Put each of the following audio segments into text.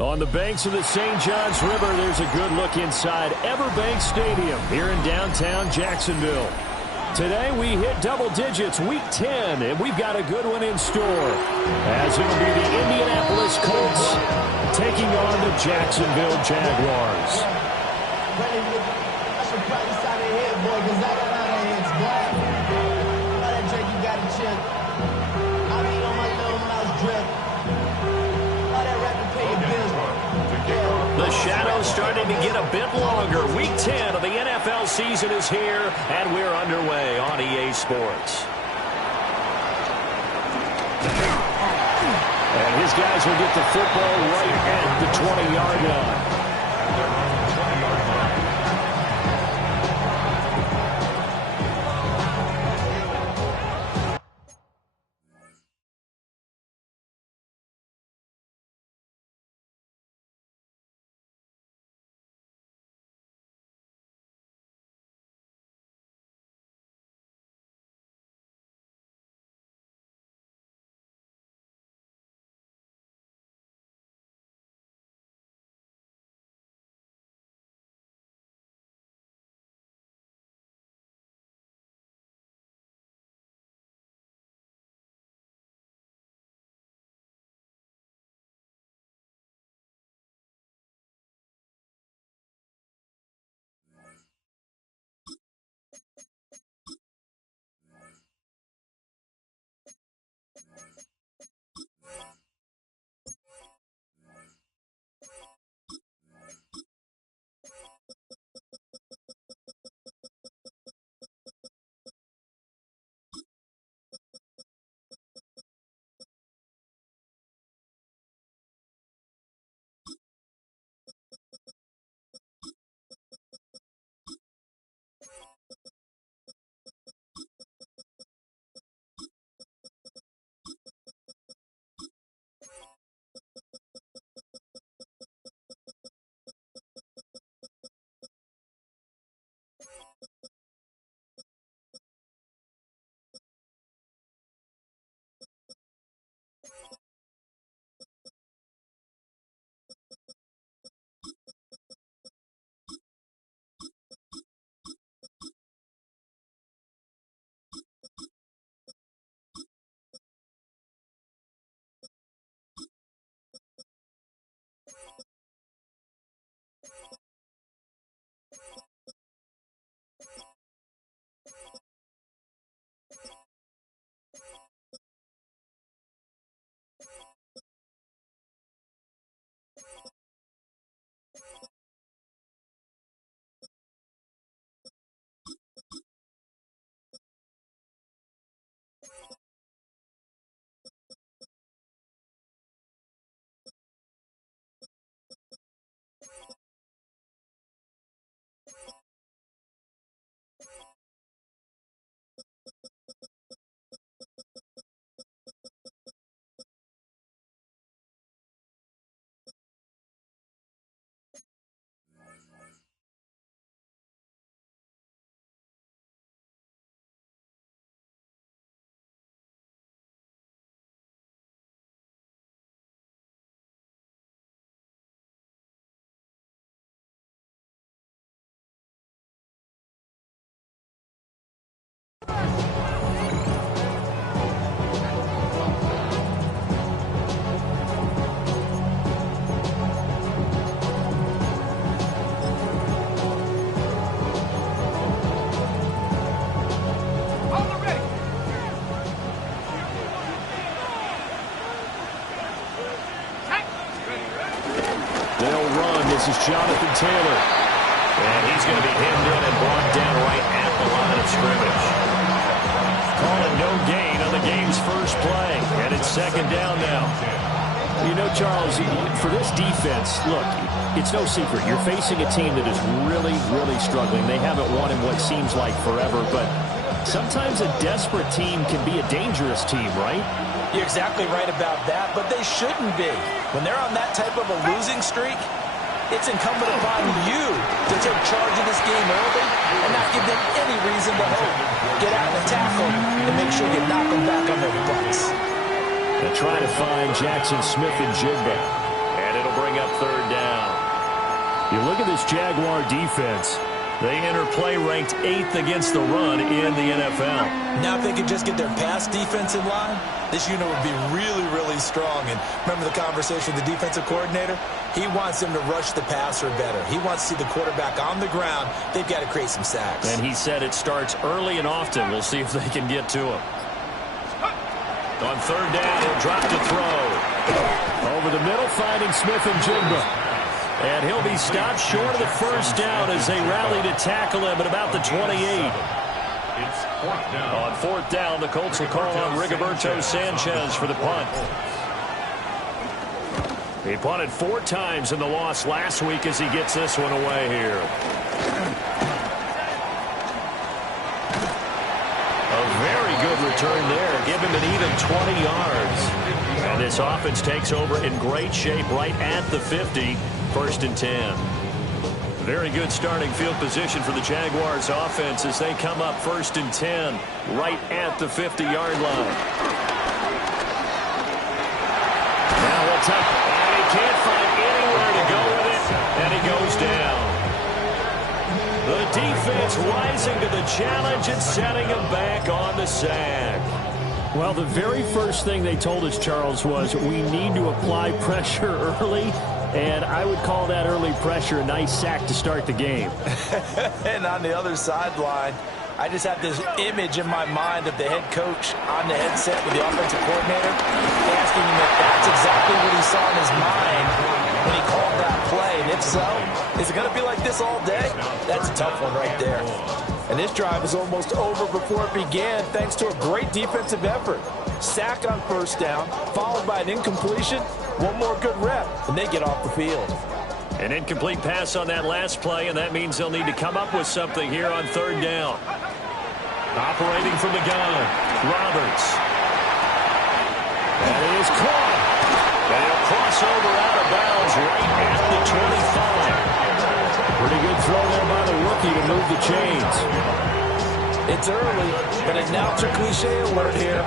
On the banks of the St. Johns River, there's a good look inside Everbank Stadium here in downtown Jacksonville. Today we hit double digits, week 10, and we've got a good one in store, as it'll be the Indianapolis Colts taking on the Jacksonville Jaguars. The shadow's starting to get a bit longer. Week 10 of the NFL season is here, and we're underway on EA Sports. And his guys will get the football right at the 20-yard line. This is Jonathan Taylor. And he's going to be hemmed in and brought down right at the line of scrimmage. Calling no gain on the game's first play. And it's second down now. You know, Charles, for this defense, look, it's no secret. You're facing a team that is really, really struggling. They haven't won in what seems like forever, but sometimes a desperate team can be a dangerous team, right? You're exactly right about that, but they shouldn't be. When they're on that type of a losing streak, it's incumbent upon you to take charge of this game early and not give them any reason to hope. Get out and tackle and make sure you knock them back on their butts. They're trying to find Jackson Smith and Jigba. And it'll bring up You look at this Jaguar defense. They enter play ranked 8th against the run in the NFL. Now if they could just get their pass defense in line, this unit would be really, really strong. And remember the conversation with the defensive coordinator? He wants them to rush the passer better. He wants to see the quarterback on the ground. They've got to create some sacks. And he said it starts early and often. We'll see if they can get to him. On third down, he'll drop to throw. Over the middle, finding Smith and Jigba. And he'll be stopped short of the first down as they rally to tackle him at about the 28. On fourth down, the Colts will call on Rigoberto Sanchez for the punt. He punted 4 times in the loss last week as he gets this one away here. A very good return there. Give him an even 20 yards. And this offense takes over in great shape right at the 50. First and 10. Very good starting field position for the Jaguars offense as they come up first and 10 right at the 50-yard line. Now what's up? And he can't find anywhere to go with it, and he goes down. The defense rising to the challenge and setting him back on the sack. Well, the very first thing they told us, Charles, was we need to apply pressure early. And I would call that early pressure a nice sack to start the game. And on the other sideline, I just have this image in my mind of the head coach on the headset with the offensive coordinator asking him if that's exactly what he saw in his mind when he called that play. And if so, is it going to be like this all day? That's a tough one right there. And this drive is almost over before it began thanks to a great defensive effort. Sack on first down, followed by an incompletion. One more good rep, and they get off the field. An incomplete pass on that last play, and that means they'll need to come up with something here on third down. Operating from the gun, Roberts. That is caught. And he'll cross over out of bounds right at the 25. Pretty good throw there by the rookie to move the chains. It's early, but announcer cliche alert here.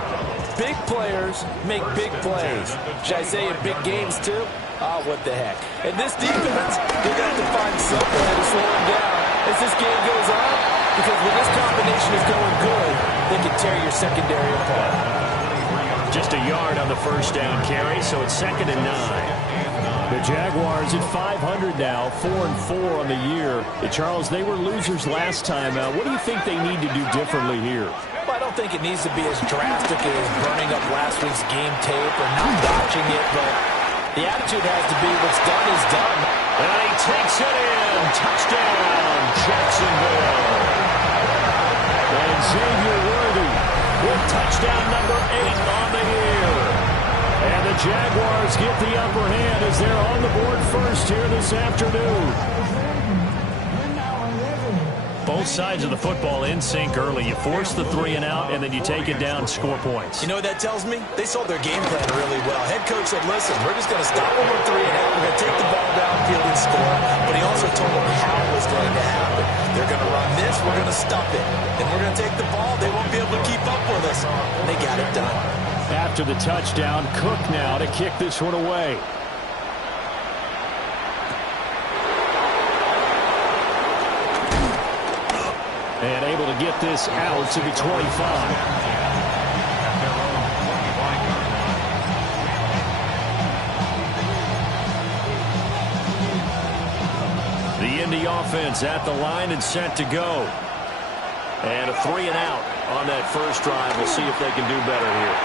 Big players make big plays. Should I say in big games, too? Oh, what the heck. And this defense, they're going to have to find some way to slow him down as this game goes on, because when this combination is going good, they can tear your secondary apart. Just a yard on the first down carry, so it's 2nd and 9. The Jaguars at 500 now, 4-4 on the year. Charles, they were losers last time. What do you think they need to do differently here? Well, I don't think it needs to be as drastic as burning up last week's game tape or not watching it, but the attitude has to be what's done is done. And he takes it in. Touchdown, Jacksonville. And Xavier Worthy with touchdown number 8 on the year. And the Jaguars get the upper hand as they're on the board first here this afternoon. Both sides of the football in sync early. You force the 3 and out, and then you take it down, score points. You know what that tells me? They sold their game plan really well. Head coach said, listen, we're just going to stop them with 3 and out. We're going to take the ball downfield and score. But he also told them how it was going to happen. They're going to run this. We're going to stop it. And we're going to take the ball. They won't be able to keep up with us. And they got it done. After the touchdown, Cook now to kick this one away. And able to get this out to the 25. The Indy offense at the line and set to go. And a 3 and out on that first drive. We'll see if they can do better here.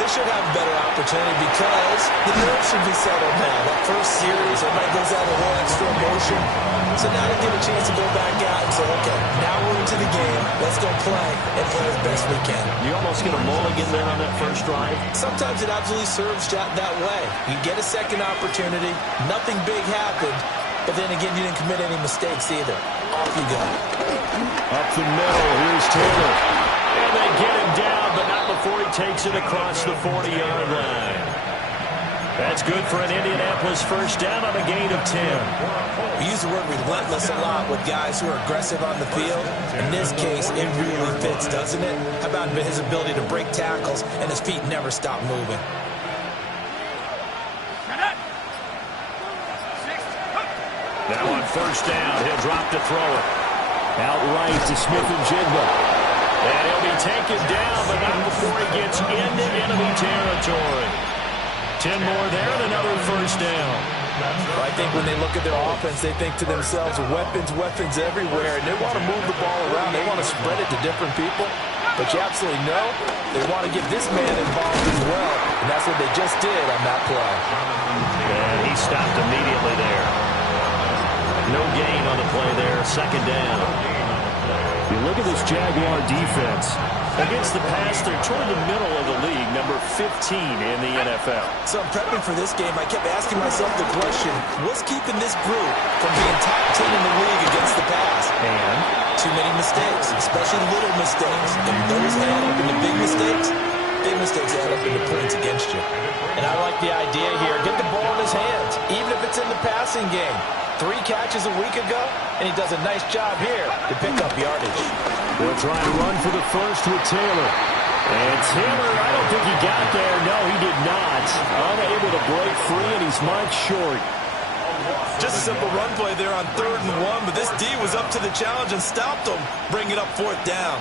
They should have a better opportunity because the nerves should be settled now. That first series, everybody goes out a little extra emotion. So now they get a chance to go back out and say, okay, now we're into the game. Let's go play and play as best we can. You almost get a mulligan there on that first drive. Sometimes it absolutely serves that way. You get a second opportunity. Nothing big happened. But then again, you didn't commit any mistakes either. Off you go. Up the middle, here's Taylor. And they get him down, but not before he takes it across the 40-yard line. That's good for an Indianapolis first down on a gain of 10. We use the word relentless a lot with guys who are aggressive on the field. In this case, it really fits, doesn't it? How about his ability to break tackles and his feet never stop moving? Now on first down, he'll drop to throw it. Outright to Smith-Njigba. And he'll be taken down, but not before he gets into enemy territory. 10 more there and another first down. I think when they look at their offense, they think to themselves, weapons everywhere, and they want to move the ball around. They want to spread it to different people. But you absolutely know they want to get this man involved as well, and that's what they just did on that play. And he stopped immediately there. No gain on the play there, second down. You look at this Jaguar defense. Against the pass, they're toward the middle of the league, number 15 in the NFL. So I'm prepping for this game. I kept asking myself the question, what's keeping this group from being top 10 in the league against the pass? And too many mistakes, especially little mistakes. And those add up into big mistakes add up into points against you. And I like the idea here. Get the ball in his hands, even if it's in the passing game. 3 catches a week ago, and he does a nice job here to pick up yardage. They'll try to run for the first with Taylor. And Taylor, I don't think he got there. No, he did not. Unable to break free, and he's marked short. Just a simple run play there on 3rd and 1, but this D was up to the challenge and stopped him, bringing up 4th down.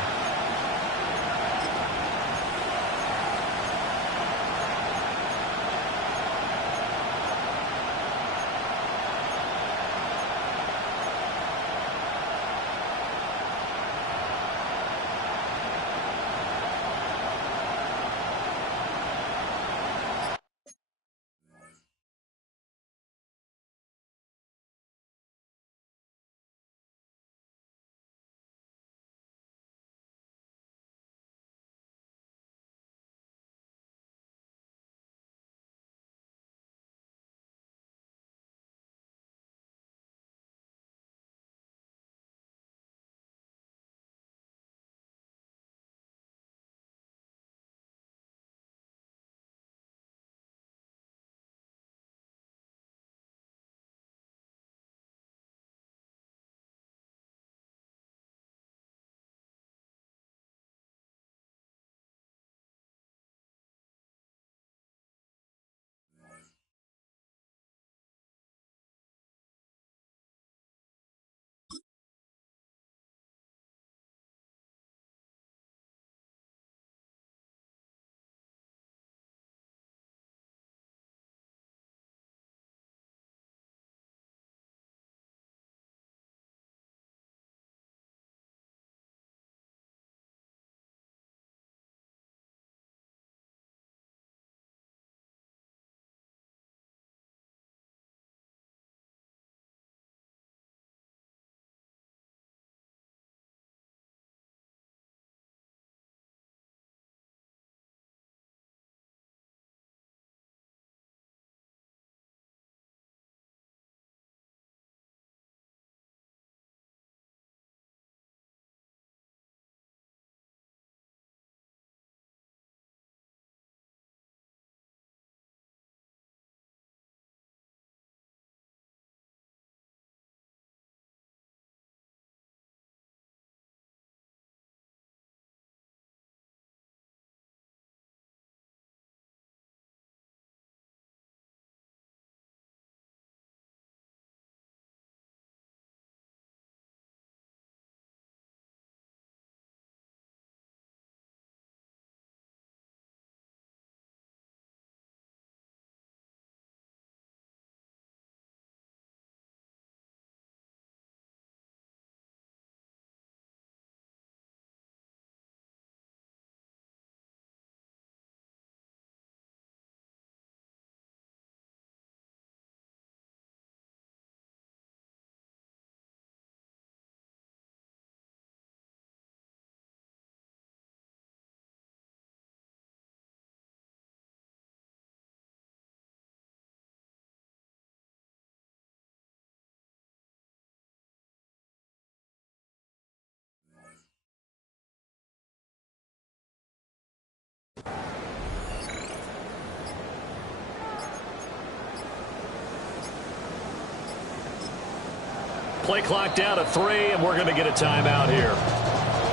Play clock down to 3, and we're going to get a timeout here.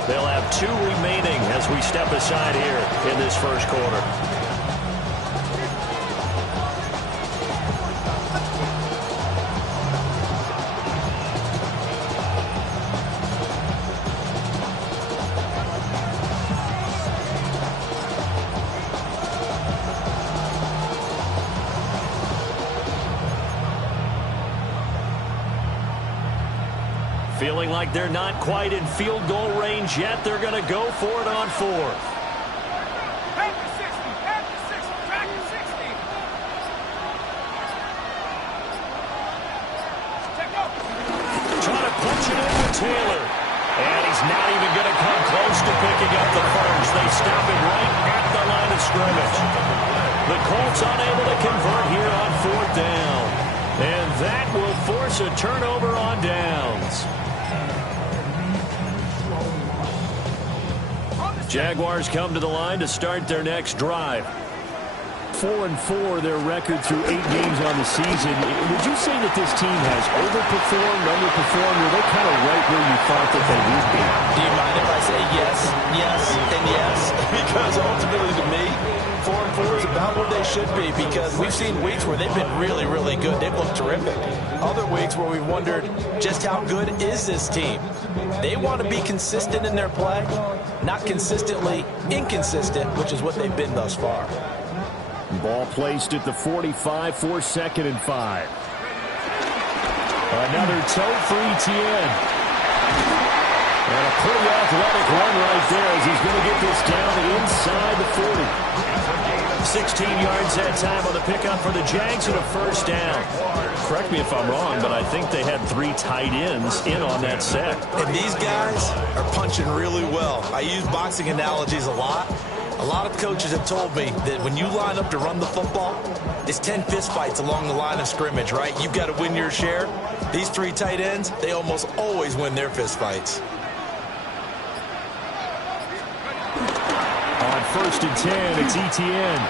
They'll have 2 remaining as we step aside here in this first quarter. Feeling like they're not quite in field goal range yet. They're going to go for it on fourth. Trying to punch it in with Taylor. And he's not even going to come close to picking up the first. They stop him right at the line of scrimmage. The Colts unable to convert here on fourth down. And that will force a turnover on downs. Jaguars come to the line to start their next drive. 4-4 their record through 8 games on the season. Would you say that this team has overperformed, underperformed, or are they kind of right where you thought that they would be? Do you mind if I say yes, yes, and yes? Because ultimately to me, 4-4 is about where they should be, because we've seen weeks where they've been really, really good. They've looked terrific. Other weeks where we've wondered just how good is this team. They want to be consistent in their play, not consistently inconsistent, which is what they've been thus far. Ball placed at the 45 for 2nd and 5. Another toe for Etienne. And a pretty athletic run right there as he's going to get this down inside the 40. 16 yards that time on the pickup for the Jags and a first down. Correct me if I'm wrong, but I think they had 3 tight ends in on that set. And these guys are punching really well. I use boxing analogies a lot. A lot of coaches have told me that when you line up to run the football, it's 10 fistfights along the line of scrimmage, right? You've got to win your share. These 3 tight ends, they almost always win their fistfights. On 1st and 10, it's Etienne.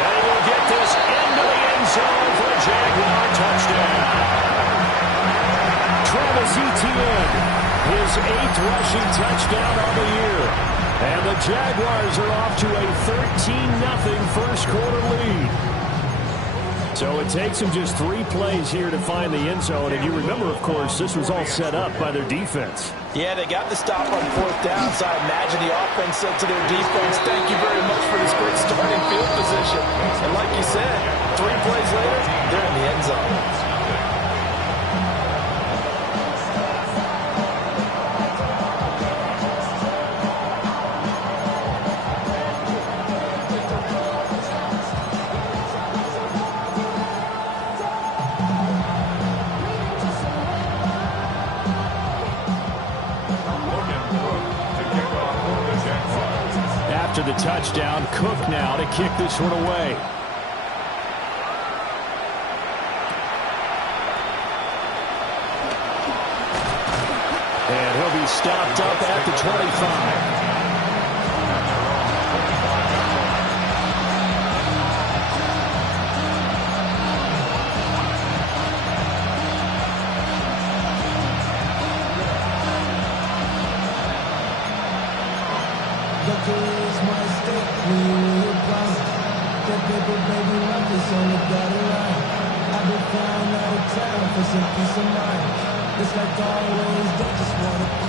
And he will get this into the end zone for a Jaguar touchdown. Travis Etienne. His 8th rushing touchdown on the year. And the Jaguars are off to a 13-0 first quarter lead. So it takes them just 3 plays here to find the end zone. And you remember, of course, this was all set up by their defense. Yeah, they got the stop on 4th down, so I imagine the offense said to their defense, thank you very much for this great starting field position. And like you said, 3 plays later, they're in the end zone. After the touchdown, Cook now to kick this one away. And he'll be stopped up at the 25.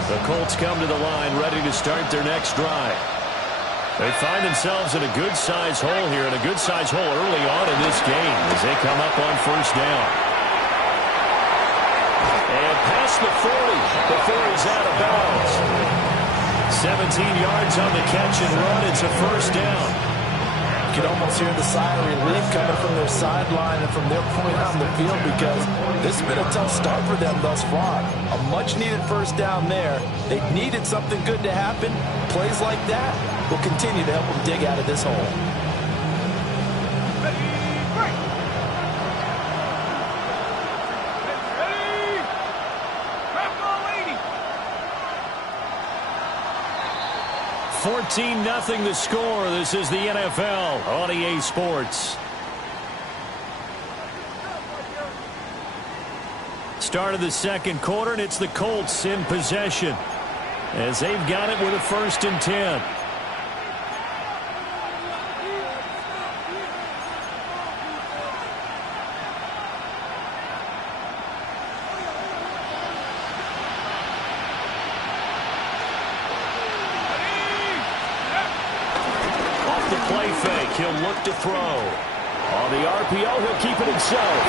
The Colts come to the line ready to start their next drive. They find themselves in a good-sized hole here, and a good-sized hole early on in this game as they come up on first down. And past the 40 before he's out of bounds. 17 yards on the catch and run. It's a first down. You can almost hear the sigh of relief coming from their sideline and from their point on the field, because this has been a tough start for them thus far. A much-needed first down there. They needed something good to happen. Plays like that will continue to help them dig out of this hole. Ready, break. 14-0 the score. This is the NFL on EA Sports. Start of the second quarter, and it's the Colts in possession as they've got it with a 1st and 10. He'll look to throw. On the RPO, he'll keep it himself.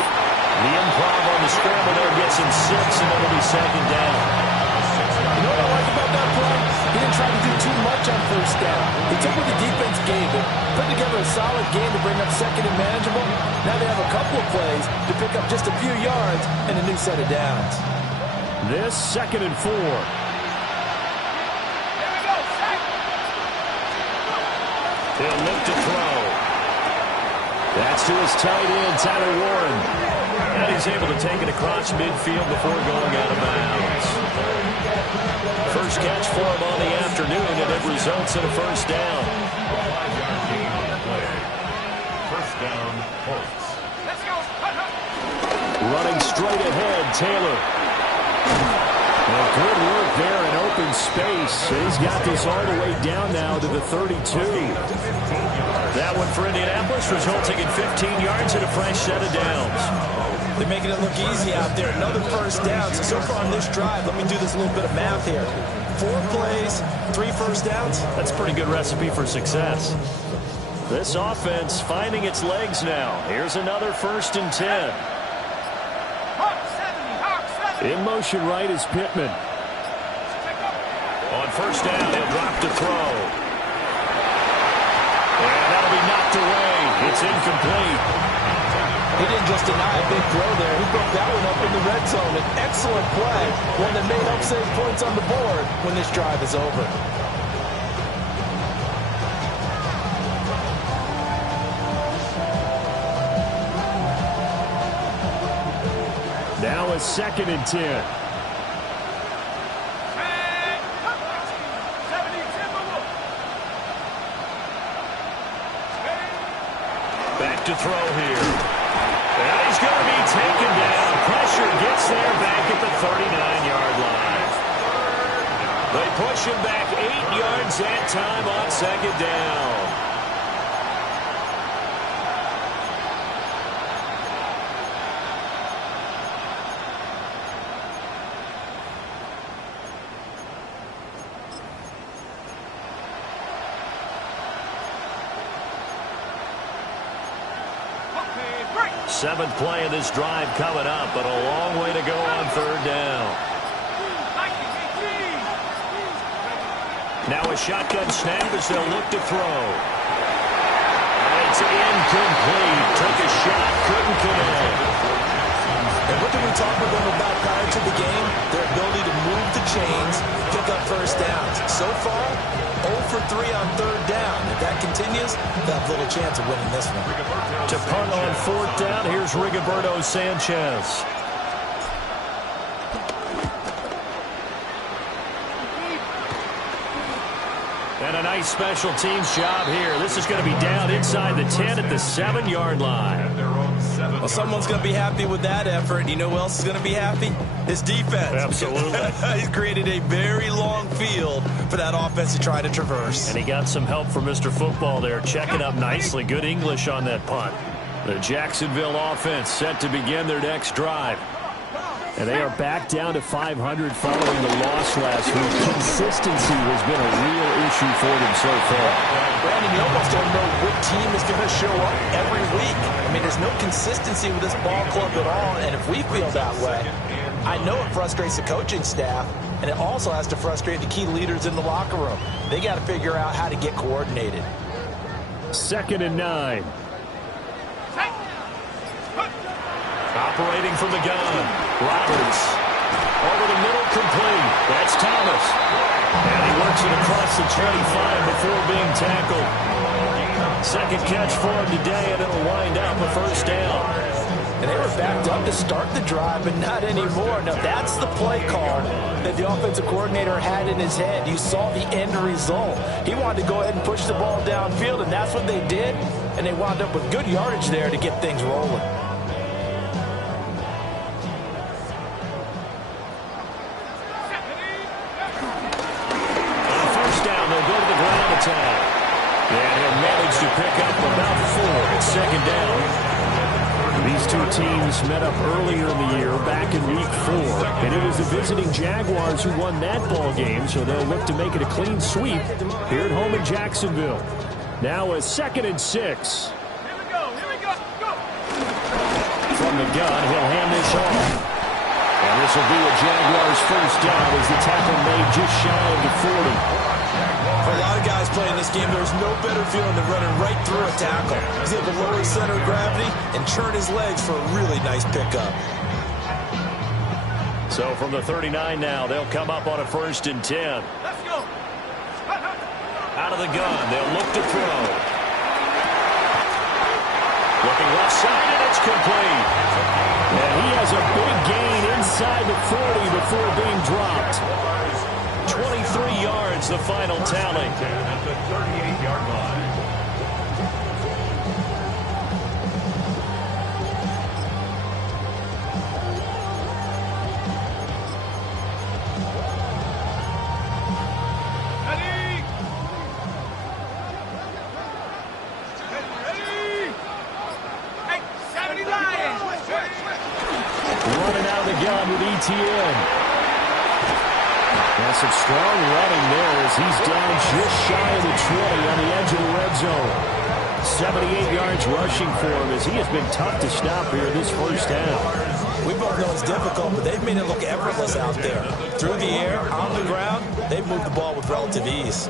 The improv on the scramble there gets him 6, and it'll be second down. You know what I like about that play? He didn't try to do too much on first down. He took what the defense gave him, put together a solid game to bring up second and manageable. Now they have a couple of plays to pick up just a few yards and a new set of downs. This 2nd and 4. He'll look to throw. That's to his tight end, Tyler Warren. And he's able to take it across midfield before going out of bounds. First catch for him on the afternoon, and it results in a first down. First down, Colts. Running straight ahead, Taylor. Well, good work there in open space. He's got this all the way down now to the 32. That one for Indianapolis, resulting in 15 yards and a fresh set of downs. They're making it look easy out there. Another first down. So far on this drive, let me do this little bit of math here. 4 plays, 3 first downs. That's a pretty good recipe for success. This offense finding its legs now. Here's another 1st and 10. In motion right is Pittman. On first down, he'll drop to throw. And that'll be knocked away. It's incomplete. He didn't just deny a big throw there. He broke that one up in the red zone. An excellent play. One that may help save points on the board when this drive is over. Now a 2nd and 10. Back to throw here. And he's going to be taken down. Pressure gets there back at the 39-yard line. They push him back 8 yards that time on 2nd down. Seventh play of this drive coming up, but a long way to go on 3rd down. Now a shotgun snap as they'll look to throw. It's incomplete. Took a shot, couldn't connect. And what did we talk with them about prior to the game? Their ability to move the chains, pick up first downs. So far, 0 for 3 on 3rd down. If that continues, they'll have little chance of winning this one. To punt on 4th down, here's Rigoberto Sanchez. And a nice special teams job here. This is going to be down inside the 10 at the 7-yard line. Well, someone's going to be happy with that effort. You know who else is going to be happy? His defense. Absolutely. He's created a very long field for that offense to try to traverse. And he got some help from Mr. Football there, checking up nicely. Good English on that punt. The Jacksonville offense set to begin their next drive. And they are back down to 500 following the loss last week. Consistency has been a real issue for them so far. Brandon, you almost don't know what team is going to show up every week. I mean, there's no consistency with this ball club at all, and if we feel that way, I know it frustrates the coaching staff, and it also has to frustrate the key leaders in the locker room. They got to figure out how to get coordinated. 2nd and 9. Operating from the gun, Roberts. Over the middle, complete. That's Thomas. And he works it across the 25 before being tackled. 2nd catch for him today, and it'll wind up a first down. And they were backed up to start the drive, but not anymore. Now, that's the play call that the offensive coordinator had in his head. You saw the end result. He wanted to go ahead and push the ball downfield, and that's what they did. And they wound up with good yardage there to get things rolling. And he'll manage to pick up about 4 at 2nd down. These two teams met up earlier in the year, back in Week 4. And it was the visiting Jaguars who won that ball game, so they'll look to make it a clean sweep here at home in Jacksonville. Now a 2nd and 6. From the gun. He'll hand this off. And this will be a Jaguars first down as the tackle made just shy of the 40. For a lot of guys playing this game, there's no better feeling than running right through a tackle. He's able to lower his center of gravity and turn his legs for a really nice pickup. So from the 39 now, they'll come up on a 1st and 10. Let's go. Out of the gun, they'll look to throw. Looking left side, and it's complete. And he has a big gain inside the 40 before being dropped. 23 yards, the final tally. At the 38-yard line. And some strong running there as he's down just shy of the 20 on the edge of the red zone. 78 yards rushing for him as he has been tough to stop here this first half. We both know it's difficult, but they've made it look effortless out there. Through the air, on the ground, they've moved the ball with relative ease.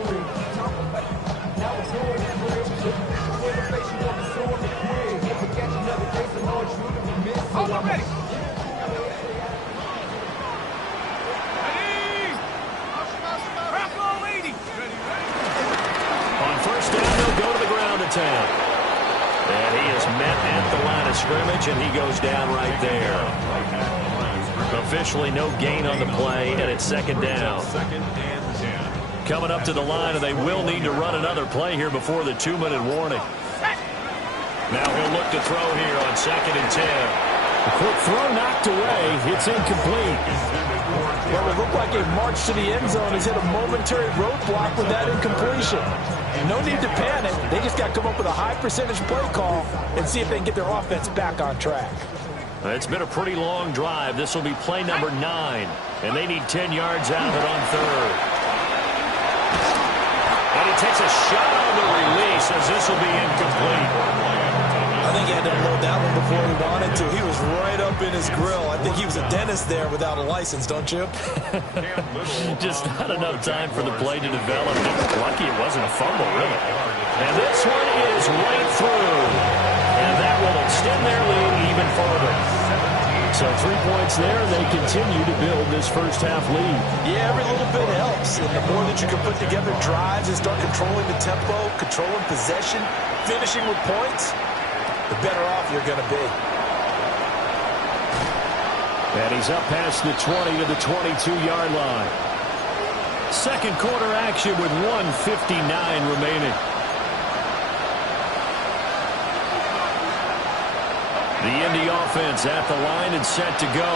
And he is met at the line of scrimmage, and he goes down right there. Officially no gain on the play, and it's 2nd down. Coming up to the line, and they will need to run another play here before the 2-minute warning. Now he'll look to throw here on 2nd and 10. A quick throw knocked away. It's incomplete. Well, it looked like a march to the end zone has hit a momentary roadblock with that incompletion. No need to panic. They just got to come up with a high percentage play call and see if they can get their offense back on track. It's been a pretty long drive. This will be play number 9, and they need 10 yards out of it on 3rd. And he takes a shot on the release as this will be incomplete. I think he had to unload that one before he wanted to. He was right up in his grill. I think he was a dentist there without a license, don't you? Just not enough time for the play to develop. Lucky it wasn't a fumble, really. And this one is right through. And that will extend their lead even further. So 3 points there, and they continue to build this first half lead. Yeah, every little bit helps. And the more that you can put together drives and start controlling the tempo, controlling possession, finishing with points, the better off you're going to be. And he's up past the 20 to the 22-yard line. Second quarter action with 1:59 remaining. The Indy offense at the line and set to go.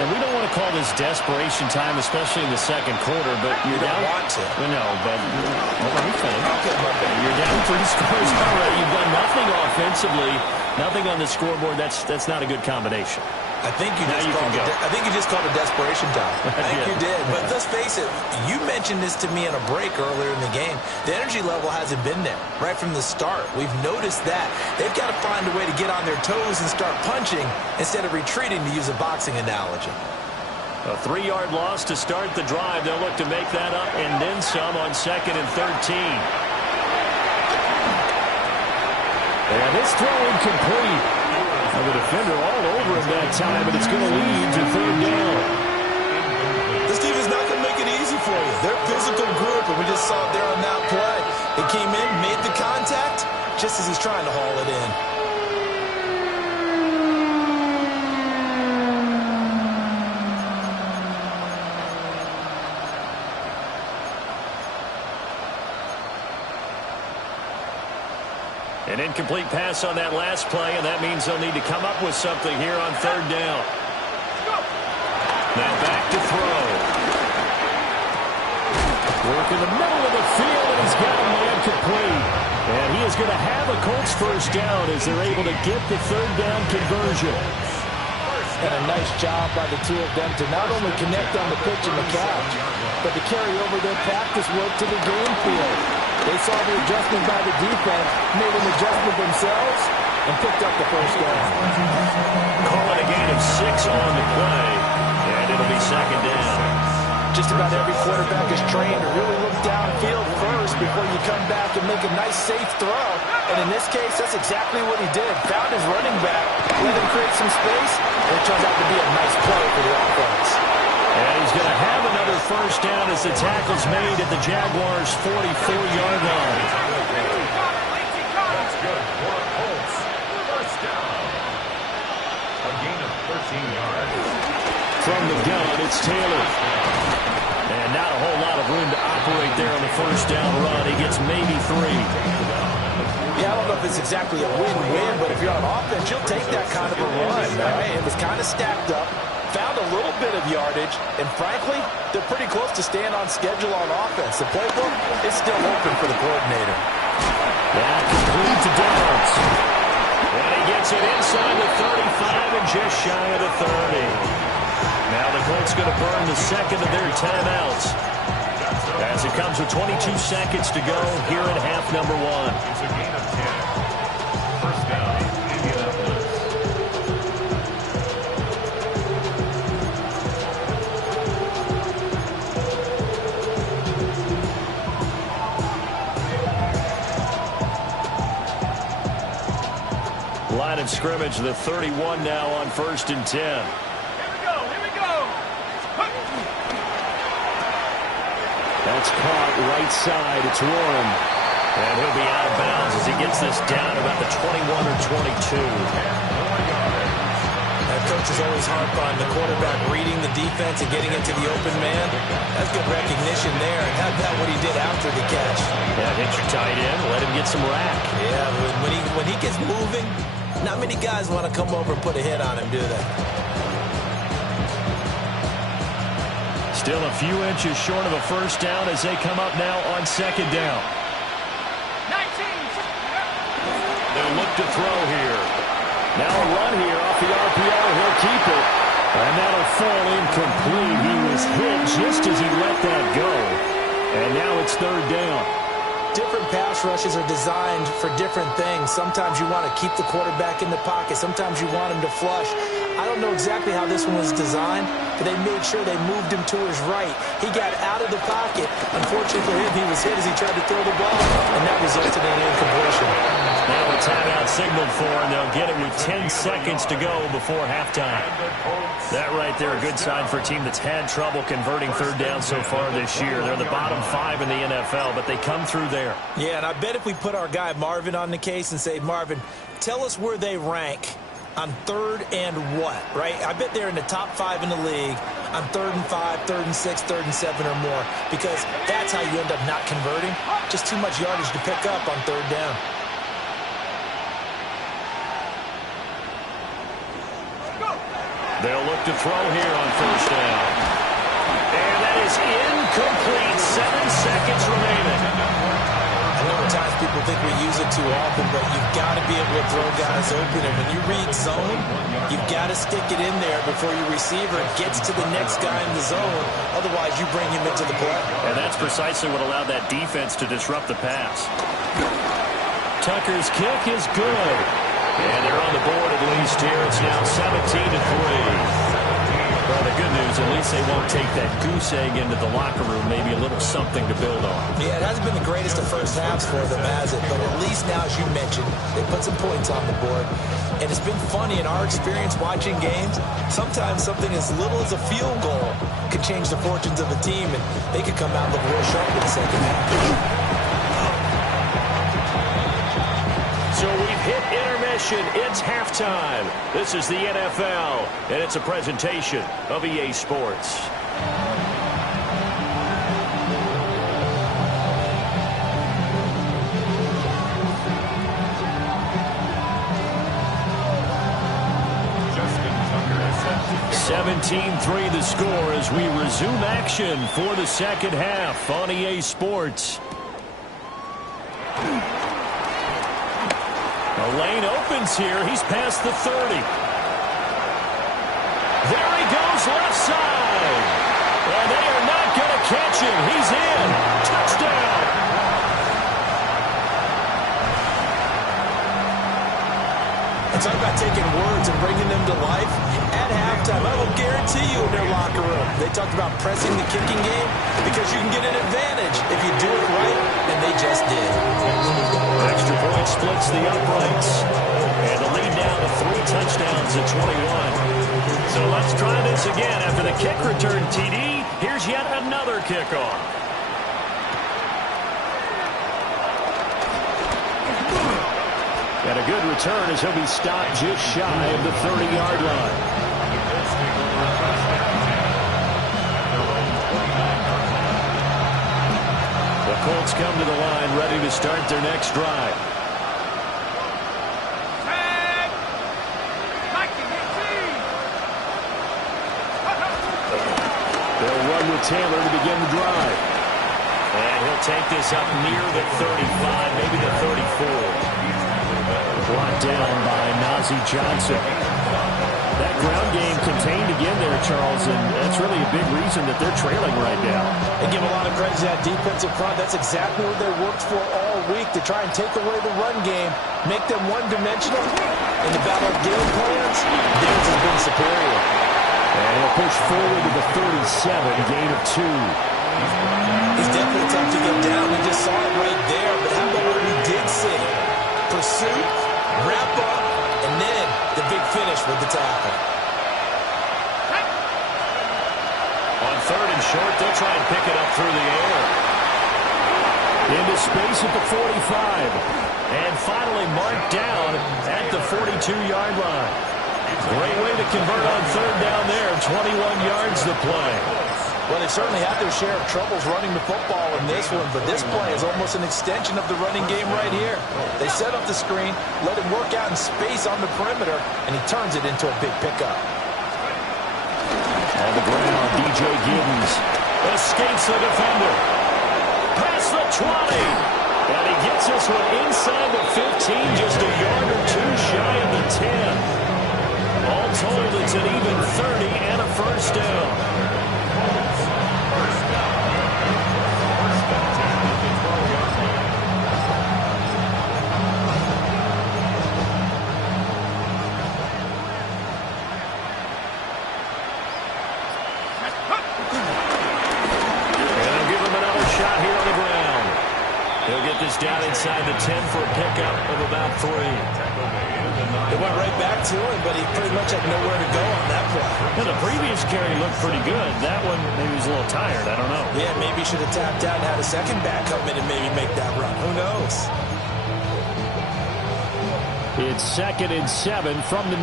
And we don't want to call this desperation time, especially in the second quarter, but you're down. Want to. No, but you're down 3 scores already. You've done nothing offensively, nothing on the scoreboard. That's not a good combination. I think you just called it desperation time. I think you did. But let's face it, you mentioned this to me in a break earlier in the game. The energy level hasn't been there right from the start. We've noticed that. They've got to find a way to get on their toes and start punching instead of retreating, to use a boxing analogy. A 3-yard loss to start the drive. They'll look to make that up and then some on 2nd and 13. And this throw incomplete. The defender all over him that time, but it's going to lead to 3rd down. This team is not going to make it easy for you. They're a physical group, and we just saw it there on that play. They came in, made the contact, just as he's trying to haul it in. An incomplete pass on that last play, and that means they'll need to come up with something here on 3rd down. Now back to throw. Work in the middle of the field, and he's got a man complete. And he is going to have a Colts first down as they're able to get the 3rd down conversion. And a nice job by the two of them to not only connect on the pitch and the couch, but to carry over their practice work to the game field. They saw the adjustment by the defense, made an adjustment themselves, and picked up the first down. Call it a gain of 6 on the play, and it'll be second down. Just about every quarterback is trained to really look downfield first before you come back and make a nice, safe throw. And in this case, that's exactly what he did. Found his running back, let him create some space, and it turns out to be a nice play for the offense. And he's going to have another first down as the tackle's made at the Jaguars' 44-yard line. That's good for Colts. First down. A gain of 13 yards. From the gun, it's Taylor. And not a whole lot of room to operate there on the first down run. He gets maybe 3. Yeah, I don't know if it's exactly a win-win, but if you're on offense, you'll take that kind of a run. Right? It was kind of stacked up, found a little bit of yardage, and frankly, they're pretty close to staying on schedule on offense. The playbook is still open for the coordinator. That complete to Downs. And he gets it inside the 35 and just shy of the 30. Now the Colts going to burn the second of their timeouts as it comes with 22 seconds to go here in half number 1. It's a gain of 10. First down, Indianapolis. Line of scrimmage, the 31 now on 1st and 10. That's caught right side. It's Warren. And he'll be out of bounds as he gets this down about the 21 or 22. That coach is always hard on the quarterback reading the defense and getting into the open man. That's good recognition there. And how about what he did after the catch? Yeah, hit your tight end. Let him get some rack. Yeah, when he gets moving, not many guys want to come over and put a hit on him, do they? Still a few inches short of a first down as they come up now on second down. 19. They'll look to throw here. Now a run here off the RPO. He'll keep it. And that'll fall incomplete. He was hit just as he let that go. And now it's third down. Different pass rushes are designed for different things. Sometimes you want to keep the quarterback in the pocket. Sometimes you want him to flush. I don't know exactly how this one was designed, but they made sure they moved him to his right. He got out of the pocket. Unfortunately for him, he was hit as he tried to throw the ball, and that resulted in an incompletion. Now a timeout signaled for, and they'll get it with 10 seconds to go before halftime. That right there, a good sign for a team that's had trouble converting third down so far this year. They're in the bottom 5 in the NFL, but they come through there. Yeah, and I bet if we put our guy Marvin on the case and say, Marvin, tell us where they rank on third and what, right? I bet they're in the top 5 in the league on 3rd and 5, 3rd and 6, 3rd and 7 or more, because that's how you end up not converting. Just too much yardage to pick up on third down. They'll look to throw here on first down. And that is incomplete. 7 seconds remaining. I know at times people think we use it too often, but you've got to be able to throw guys open. And when you read zone, you've got to stick it in there before your receiver gets to the next guy in the zone. Otherwise, you bring him into the play. And that's precisely what allowed that defense to disrupt the pass. Tucker's kick is good. And they're on the board at least here. It's now 17-3. Well, the good news, at least they won't take that goose egg into the locker room. Maybe a little something to build on. Yeah, it hasn't been the greatest of first halves for them, has it? But at least now, as you mentioned, they put some points on the board. And it's been funny in our experience watching games. Sometimes something as little as a field goal could change the fortunes of a team, and they could come out and look real sharp in the second half. So we've hit intermission. It's halftime. This is the NFL, and it's a presentation of EA Sports. Justin Tucker is set. 17-3 the score as we resume action for the second half on EA Sports. The lane opens here. He's past the 30. There he goes left side. And they are not going to catch him. He's in. Touchdown. talk about taking words and bringing them to life. At halftime, I will guarantee you in their locker room, they talked about pressing the kicking game because you can get an advantage if you do it right, and they just did. Extra point splits the uprights. And the lead down to 3 touchdowns at 21. So let's try this again. After the kick return TD, here's yet another kickoff. And a good return as he'll be stopped just shy of the 30-yard line. The Colts come to the line ready to start their next drive. They'll run with Taylor to begin the drive. And he'll take this up near the 35, maybe the 34. Brought down by Najee Johnson. That ground game contained again there, Charles, and that's really a big reason that they're trailing right now. They give a lot of credit to that defensive front. That's exactly what they worked for all week, to try and take away the run game, make them one-dimensional. In the battle of game plans, theirs has been superior. And he'll push forward to the 37, gain of 2. He's definitely tough to get down. We just saw it right there, but how about what we did see? Pursuit, wrap up, and then the big finish with the tackle. On 3rd and short, they'll try and pick it up through the air. Into space at the 45. And finally marked down at the 42-yard line. Great way to convert on 3rd down there. 21 yards to play. Well, they certainly had their share of troubles running the football in this one, but this play is almost an extension of the running game right here. They set up the screen, let him work out in space on the perimeter, and he turns it into a big pickup. On the ground, DJ Giddens escapes the defender. Past the 20. And he gets this one inside the 15, just a yard or 2 shy of the 10. All told, it's an even 30 and a first down. Down inside the 10 for a pickup of about 3. They went right back to him, but he pretty much had nowhere to go on that play. Yeah, the previous carry looked pretty good. That one, maybe he was a little tired. I don't know. Yeah, maybe he should have tapped out and had a second back come in and maybe make that run. Who knows? It's 2nd and 7 from the 9.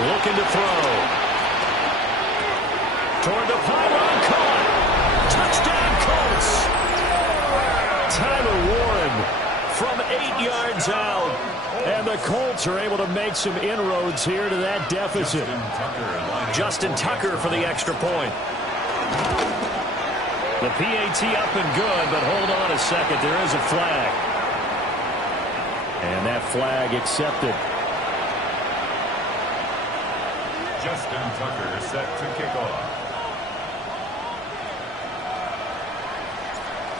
Looking to throw. Toward the pylon, caught. Touchdown, Colts. Tyler Warren from 8 yards out. And the Colts are able to make some inroads here to that deficit. Justin Tucker for the extra point. The PAT up and good, but hold on a second. There is a flag. And that flag accepted. Justin Tucker set to kick off.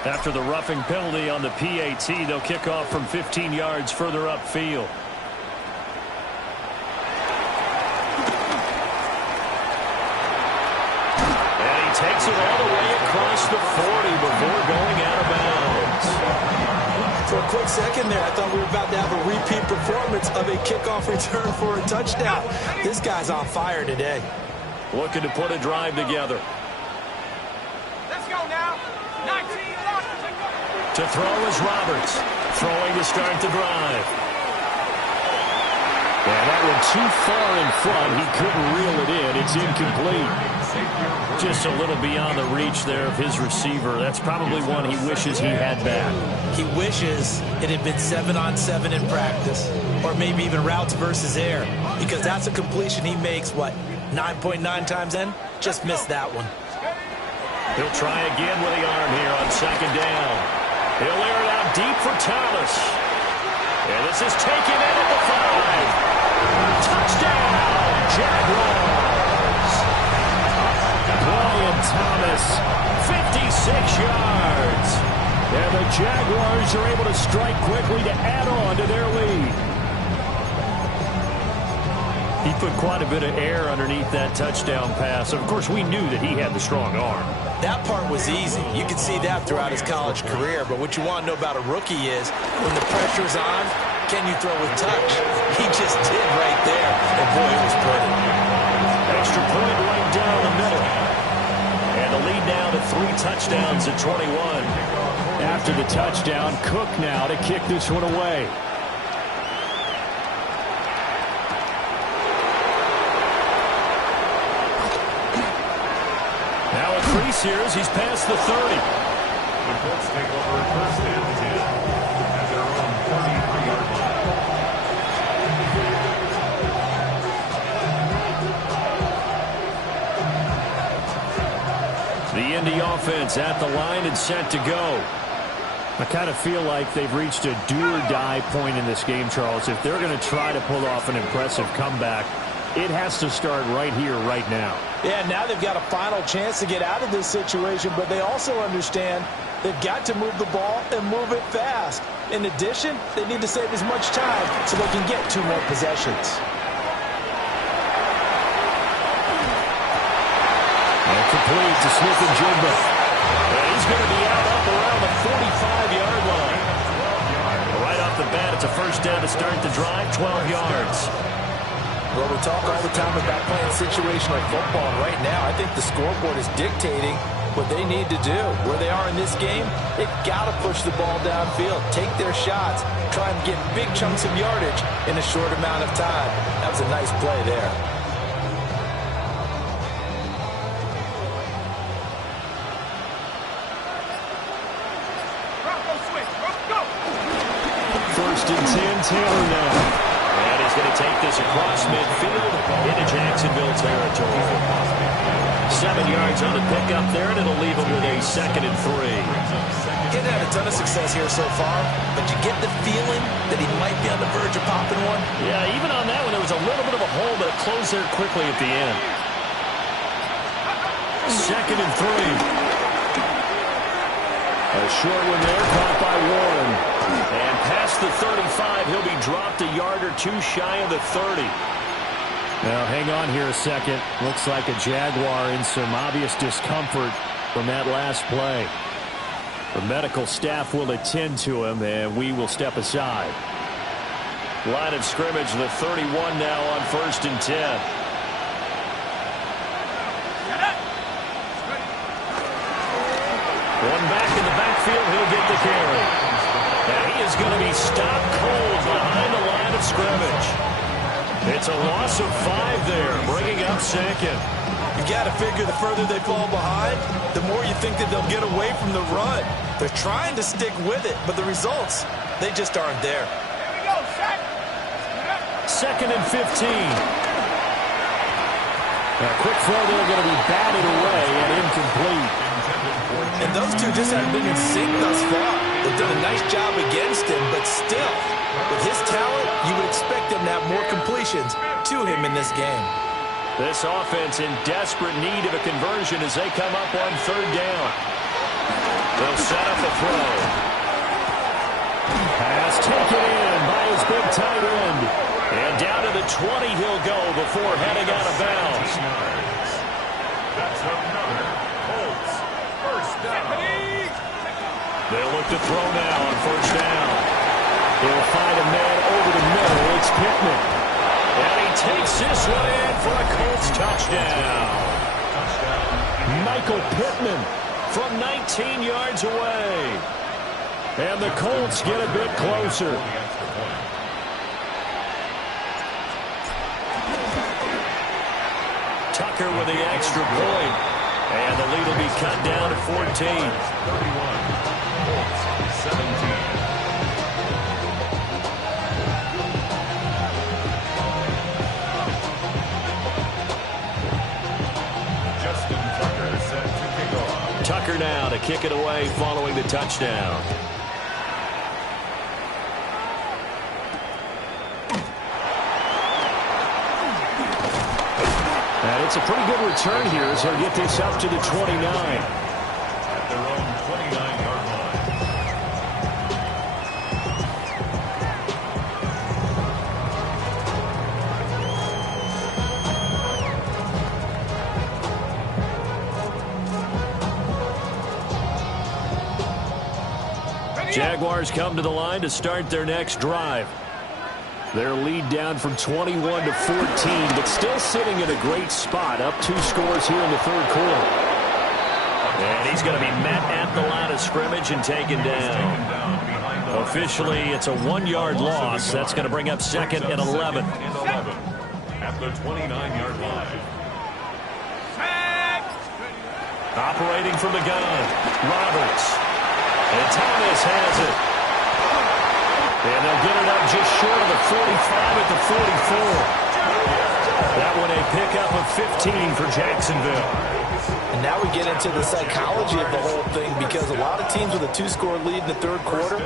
After the roughing penalty on the PAT, they'll kick off from 15 yards further upfield. And he takes it all the way across the 40 before going out of bounds. For a quick second there, I thought we were about to have a repeat performance of a kickoff return for a touchdown. This guy's on fire today. Looking to put a drive together. Let's go now. 19. To throw is Roberts. Throwing to start the drive. And that one too far in front. He couldn't reel it in. It's incomplete. Just a little beyond the reach there of his receiver. That's probably one he wishes he had back. He wishes it had been 7-on-7 in practice, or maybe even routes versus air, because that's a completion he makes, what, 9.9 times in? Just missed that one. He'll try again with the arm here on 2nd down. He'll air it out deep for Thomas. And this is taken in at the 5. Touchdown, Jaguars. Brian Thomas, 56 yards. And the Jaguars are able to strike quickly to add on to their lead. He put quite a bit of air underneath that touchdown pass. Of course, we knew that he had the strong arm. That part was easy. You could see that throughout his college career. But what you want to know about a rookie is when the pressure's on, can you throw with touch? He just did right there. And boy, it was pretty. Extra point right down the middle. And the lead now to 3 touchdowns at 21. After the touchdown, Cook now to kick this one away. Now a crease here as he's past the 30. The Colts take over first and 10 at their own 33-yard line. The Indy offense at the line and set to go. I kind of feel like they've reached a do-or-die point in this game, Charles. If they're going to try to pull off an impressive comeback, it has to start right here, right now. Yeah, now they've got a final chance to get out of this situation, but they also understand they've got to move the ball and move it fast. In addition, they need to save as much time so they can get 2 more possessions. And complete to Smith-Njigba. And he's going to be out up around the 45-yard line. Right off the bat, it's a first down to start the drive, 12 yards. Well, we talk all the time about playing situational football. Right now, I think the scoreboard is dictating what they need to do. Where they are in this game, they've got to push the ball downfield, take their shots, try and get big chunks of yardage in a short amount of time. That was a nice play there. First and 10, Taylor now. And he's going to take this across midfield into Jacksonville territory. 7 yards on the pickup there, and it'll leave him with a 2nd and 3. Getting had a ton of success here so far, but you get the feeling that he might be on the verge of popping one. Yeah, even on that one, there was a little bit of a hole, but it closed there quickly at the end. 2nd and 3. A short one there, caught by Warren. And past the 35, he'll be dropped a yard or 2 shy of the 30. Now, hang on here a second. Looks like a Jaguar in some obvious discomfort from that last play. The medical staff will attend to him, and we will step aside. Line of scrimmage, the 31 now on 1st and 10. One back in the backfield, he'll get the carry. And he is going to be stopped cold behind the line of scrimmage. It's a loss of 5 there, bringing up 2nd. You got to figure the further they fall behind, the more you think that they'll get away from the run. They're trying to stick with it, but the results, they just aren't there. Here we go, set. 2nd and 15. A quick throw there, going to be batted away and incomplete. And those two just haven't been in sync thus far. They've done a nice job against him, but still, with his talent, you would expect them to have more completions to him in this game. This offense in desperate need of a conversion as they come up on 3rd down. They'll set up the throw. Pass taken in by his big tight end. And down to the 20 he'll go before heading out of bounds. That's another Colts first down. They'll look to throw now on 1st down. He'll find a man over the middle. It's Pittman. And he takes this one in for a Colts touchdown. Michael Pittman from 19 yards away. And the Colts get a bit closer. Tucker with the extra point. And the lead will be cut down to 14. 31. Colts 17. Tucker now to kick it away following the touchdown. And it's a pretty good return here as he'll get this up to the 29. At their own 29-yard line. Jaguars come to the line to start their next drive. Their lead down from 21 to 14, but still sitting in a great spot, up 2 scores here in the third quarter. And he's going to be met at the line of scrimmage and taken down. Officially, it's a 1-yard loss. That's going to bring up 2nd and 11. At the 29-yard line. Operating from the gun, Roberts. And Thomas has it. And they'll get it up just short of the 45 at the 44. That one a pickup of 15 for Jacksonville. And now we get into the psychology of the whole thing, because a lot of teams with a 2-score lead in the third quarter,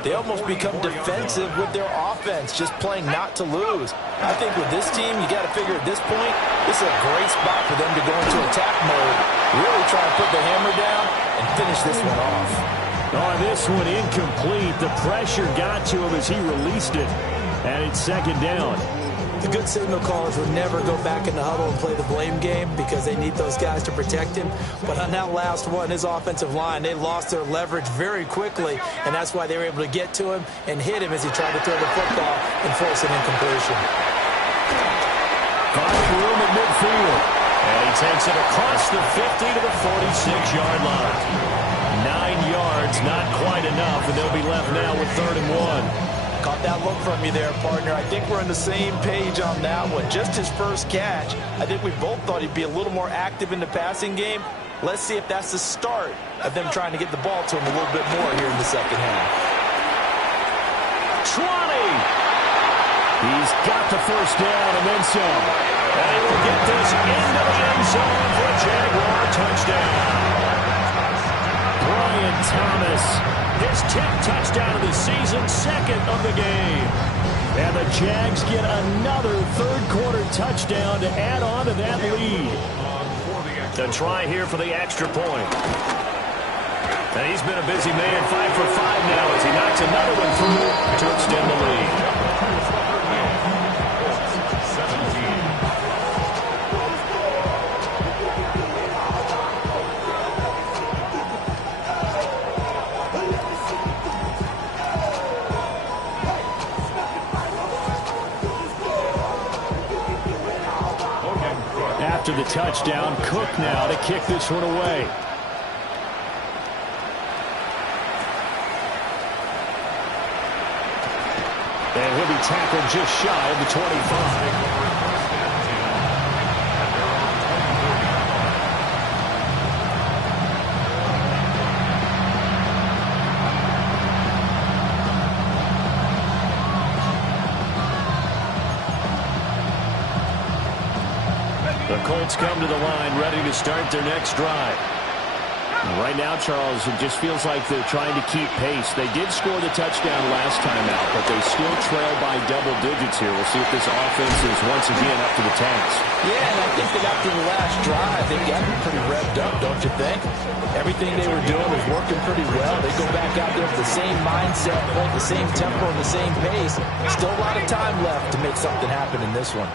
they almost become defensive with their offense, just playing not to lose. I think with this team, you got to figure at this point, this is a great spot for them to go into attack mode, really try to put the hammer down and finish this one off. Oh, this one incomplete. The pressure got to him as he released it, and it's 2nd down. The good signal callers would never go back in the huddle and play the blame game because they need those guys to protect him. But on that last one, his offensive line, they lost their leverage very quickly, and that's why they were able to get to him and hit him as he tried to throw the football and force an incompletion. Finding room at midfield. And he takes it across the 50 to the 46-yard line. 9 yards, not quite enough, and they'll be left now with 3rd and 1. Caught that look from you there, partner. I think we're on the same page on that one. Just his first catch. I think we both thought he'd be a little more active in the passing game. Let's see if that's the start of them trying to get the ball to him a little bit more here in the second half. 20! He's got the first down and then some. And he will get this into the end zone for a Jaguar touchdown. Brian Thomas, his 10th touchdown of the season, 2nd of the game. And the Jags get another third-quarter touchdown to add on to that lead. The try here for the extra point. And he's been a busy man, 5 for 5 now as he knocks another one through to extend the lead. After the touchdown, Cook now to kick this one away. And he'll be tackled just shy of the 25. The Colts come to the line ready to start their next drive. Right now, Charles, it just feels like they're trying to keep pace. They did score the touchdown last time out, but they still trail by double digits here. We'll see if this offense is once again up to the task. Yeah, and I think that after the last drive, they got pretty revved up, don't you think? Everything they were doing was working pretty well. They go back out there with the same mindset, the same tempo, and the same pace. Still a lot of time left to make something happen in this one.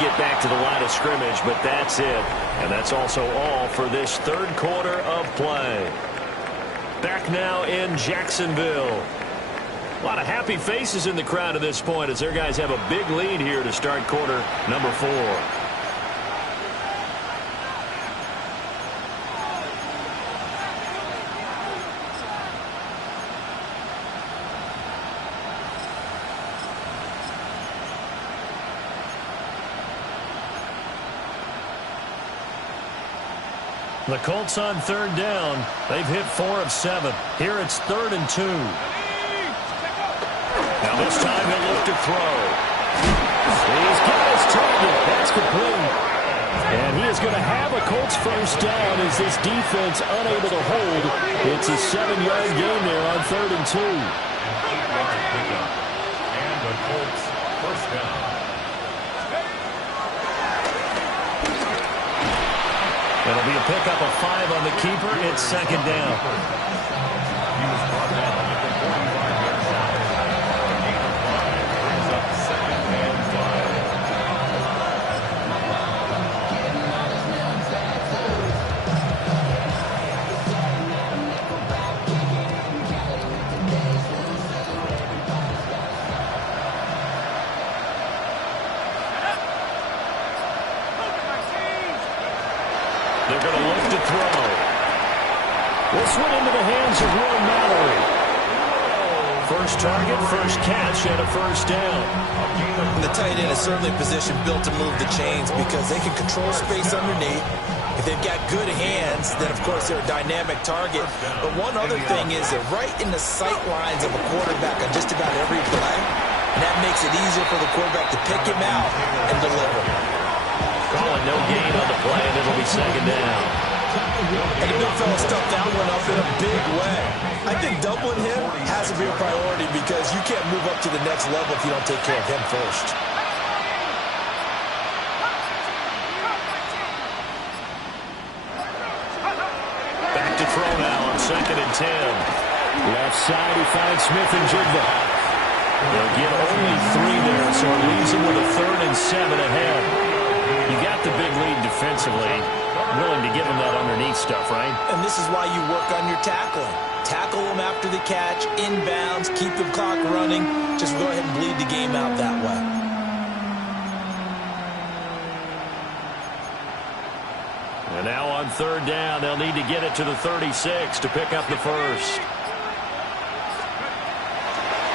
Get back to the line of scrimmage, but that's it. And that's also all for this third quarter of play. Back now in Jacksonville. A lot of happy faces in the crowd at this point as their guys have a big lead here to start quarter number 4. The Colts on 3rd down. They've hit 4 of 7. Here it's 3rd and 2. Now this time he'll look to throw. He's got his target. That's complete. And he is going to have a Colts first down as this defense unable to hold. It's a 7-yard gain there on 3rd and 2. And the Colts first down. It'll be a pickup of 5 on the keeper. It's 2nd down. He was brought down at the 45-yard line. Gain of 5 brings up 2nd and 5. They're going to look to throw. This one into the hands of Will Mallory. First target, first catch, and a first down. The tight end is certainly a position built to move the chains because they can control space underneath. If they've got good hands, then, of course, they're a dynamic target. But one other thing is they're right in the sight lines of a quarterback on just about every play. And that makes it easier for the quarterback to pick him out and deliver. Calling no gain on the play, and it'll be second down. And the big fella stuffed that one up in a big way. I think doubling him has to be a priority because you can't move up to the next level if you don't take care of him first. Back to throw now on 2nd and 10. Left side, he finds Smith and Jigba. They'll get only 3 there, so it leaves him with a 3rd and 7 ahead. You got the big lead defensively. Willing to give him that underneath stuff, right? And this is why you work on your tackling. Tackle them after the catch, inbounds, keep the clock running. Just go ahead and bleed the game out that way. And now on 3rd down, they'll need to get it to the 36 to pick up the first.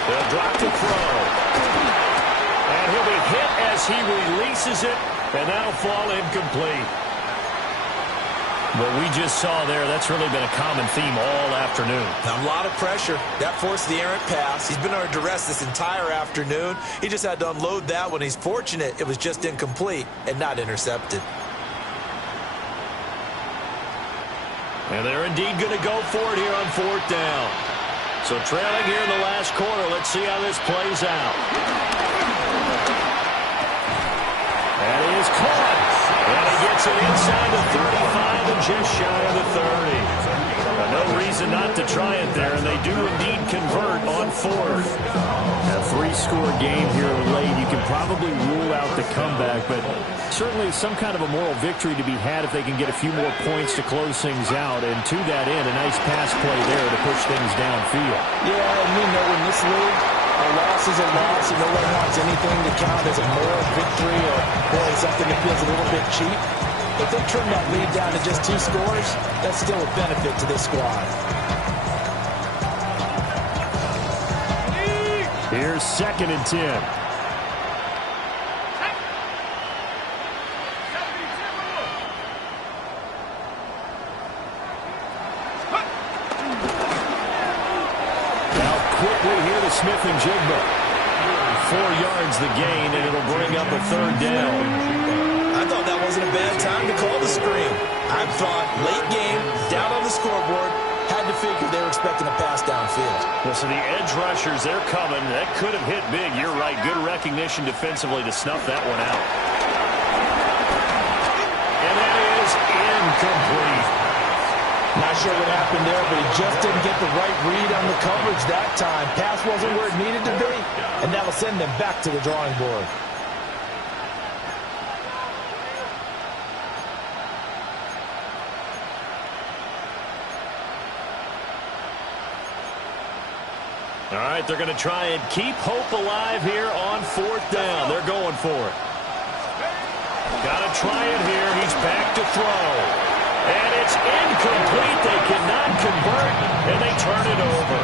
They'll drop the throw. And he'll be hit as he releases it, and that'll fall incomplete. What we just saw there, that's really been a common theme all afternoon. A lot of pressure. That forced the errant pass. He's been under duress this entire afternoon. He just had to unload that one. He's fortunate it was just incomplete and not intercepted. And they're indeed going to go for it here on 4th down. So trailing here in the last quarter, let's see how this plays out. And he is caught. And he gets it inside the 35 and just shy of the 30. No reason not to try it there, and they do indeed convert on 4th. A 3-score game here late. You can probably rule out the comeback, but certainly some kind of a moral victory to be had if they can get a few more points to close things out. And to that end, a nice pass play there to push things downfield. Yeah, and we know in this league, a loss is a loss, and no one wants anything to count as a moral victory or boy, something that feels a little bit cheap. If they trim that lead down to just 2 scores, that's still a benefit to this squad. Here's 2nd and 10. Now quickly here to Smith and Jigba. 4 yards the gain, and it'll bring up a 3rd down. I thought that wasn't a bad time to call the screen. I thought late game, down on the scoreboard, had to figure they were expecting a pass downfield. Well, so the edge rushers, they're coming. That could have hit big. You're right. Good recognition defensively to snuff that one out. And that is incomplete. Not sure what happened there, but he just didn't get the right read on the coverage that time. Pass wasn't where it needed to be, and that'll send them back to the drawing board. All right, they're going to try and keep hope alive here on 4th down. They're going for it. Got to try it here. He's back to throw. And it's incomplete. They cannot convert, and they turn it over.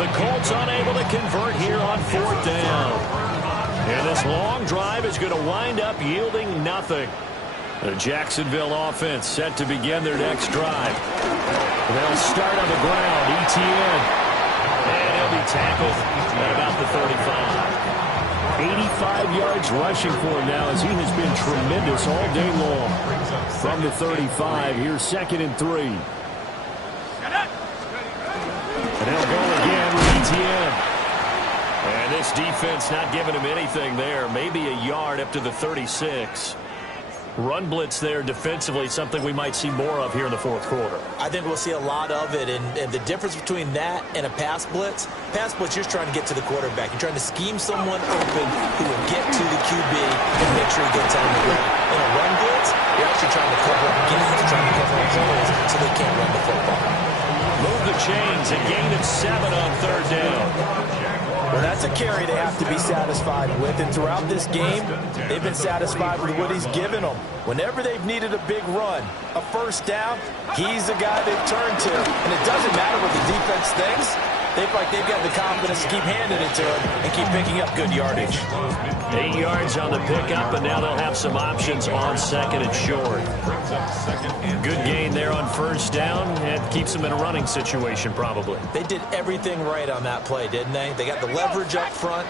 The Colts unable to convert here on 4th down. And this long drive is going to wind up yielding nothing. The Jacksonville offense set to begin their next drive. They'll start on the ground. ETN. And he'll be tackled at about the 35. 85 yards rushing for him now as he has been tremendous all day long. From the 35, here's 2nd and 3. And they'll go again with ETN. And this defense not giving him anything there. Maybe a yard up to the 36. Run blitz there defensively, something we might see more of here in the 4th quarter. I think we'll see a lot of it, and the difference between that and a pass blitz, you're just trying to get to the quarterback. You're trying to scheme someone open who will get to the QB and make sure he gets on the ground. In a run blitz, you're actually trying to cover up gains, trying to cover up holes so they can't run the football. Move the chains, a gain of 7 on 3rd down. Well, that's a carry they have to be satisfied with. And throughout this game, they've been satisfied with what he's given them. Whenever they've needed a big run, a first down, he's the guy they've turned to. And it doesn't matter what the defense thinks. They feel like they've got the confidence to keep handing it to him and keep picking up good yardage. 8 yards on the pickup, and now they'll have some options on second and short. Good gain there on first down, and keeps them in a running situation probably. They did everything right on that play, didn't they? They got the leverage up front,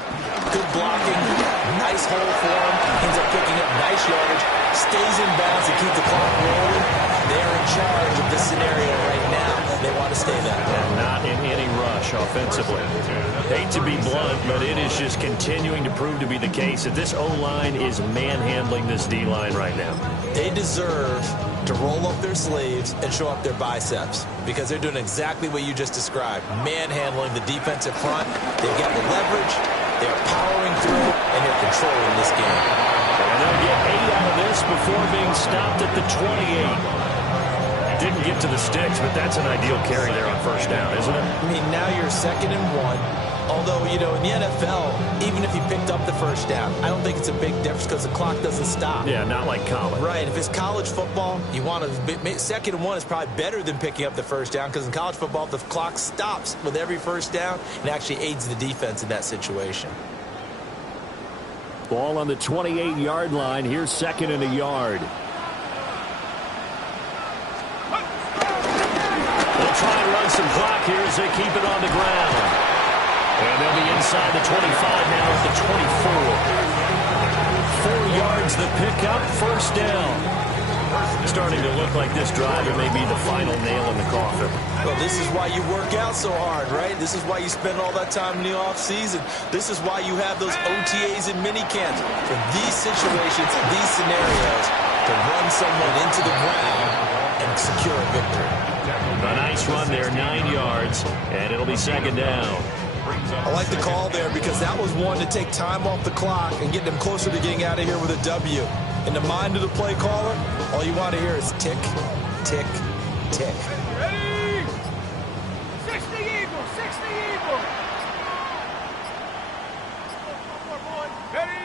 good blocking, nice hole for him, ends up picking up nice yardage, stays in bounds to keep the clock rolling. They're in charge of this scenario right now. They want to stay that way. And not in any rush offensively. Hate to be blunt, but it is just continuing to prove to be the case that this O-line is manhandling this D-line right now. They deserve to roll up their sleeves and show up their biceps because they're doing exactly what you just described, manhandling the defensive front. They've got the leverage, they're powering through, and they're controlling this game. And they'll get 8 out of this before being stopped at the 28. Didn't get to the sticks, but that's an ideal carry there on first down, isn't it? I mean, now you're 2nd and 1. Although, you know, in the NFL, even if you picked up the first down, I don't think it's a big difference because the clock doesn't stop. Yeah, not like college. Right. If it's college football, you want to 2nd and 1 is probably better than picking up the first down because in college football, the clock stops with every first down and actually aids the defense in that situation. Ball on the 28-yard line. Here's 2nd and a yard. Try and run some clock here as they keep it on the ground. And they'll be inside the 25 now at the 24. 4 yards the pickup, first down. Starting to look like this drive, it may be the final nail in the coffin. Well, this is why you work out so hard, right? This is why you spend all that time in the offseason. This is why you have those OTAs and mini camps. For these situations, these scenarios, to run someone into the ground and secure a victory. A nice run there, 9 yards, and it'll be 2nd down. I like the call there because that was one to take time off the clock and get them closer to getting out of here with a W. In the mind of the play caller, all you want to hear is tick, tick, tick. Ready? 60 Eagles, 60 Eagles. Ready?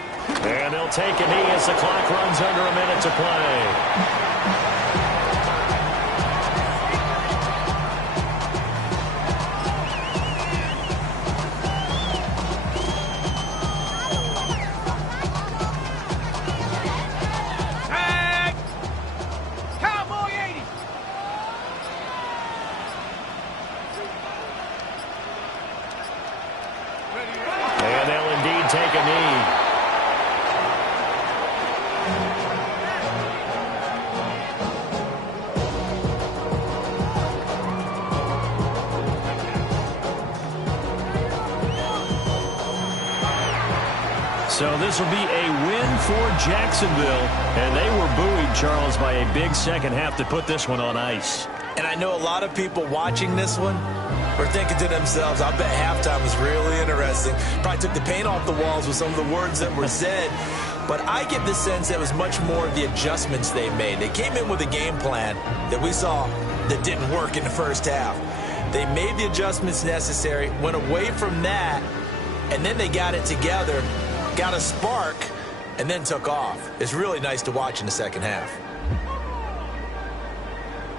And they'll take a knee as the clock runs under a minute to play. So this will be a win for Jacksonville. And they were buoyed, Charles, by a big second half to put this one on ice. And I know a lot of people watching this one were thinking to themselves, I bet halftime was really interesting. Probably took the paint off the walls with some of the words that were said. But I get the sense that it was much more of the adjustments they made. They came in with a game plan that we saw that didn't work in the first half. They made the adjustments necessary, went away from that, and then they got it together, got a spark, and then took off. It's really nice to watch in the second half.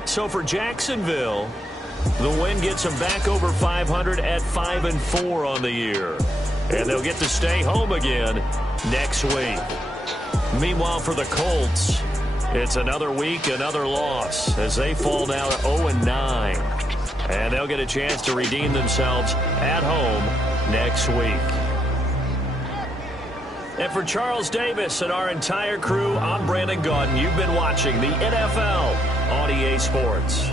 So for Jacksonville, the win gets them back over 500 at 5-4 on the year. And they'll get to stay home again next week. Meanwhile, for the Colts, it's another week, another loss as they fall down 0-9. And they'll get a chance to redeem themselves at home next week. And for Charles Davis and our entire crew, I'm Brandon Gaudin. You've been watching the NFL on EA Sports.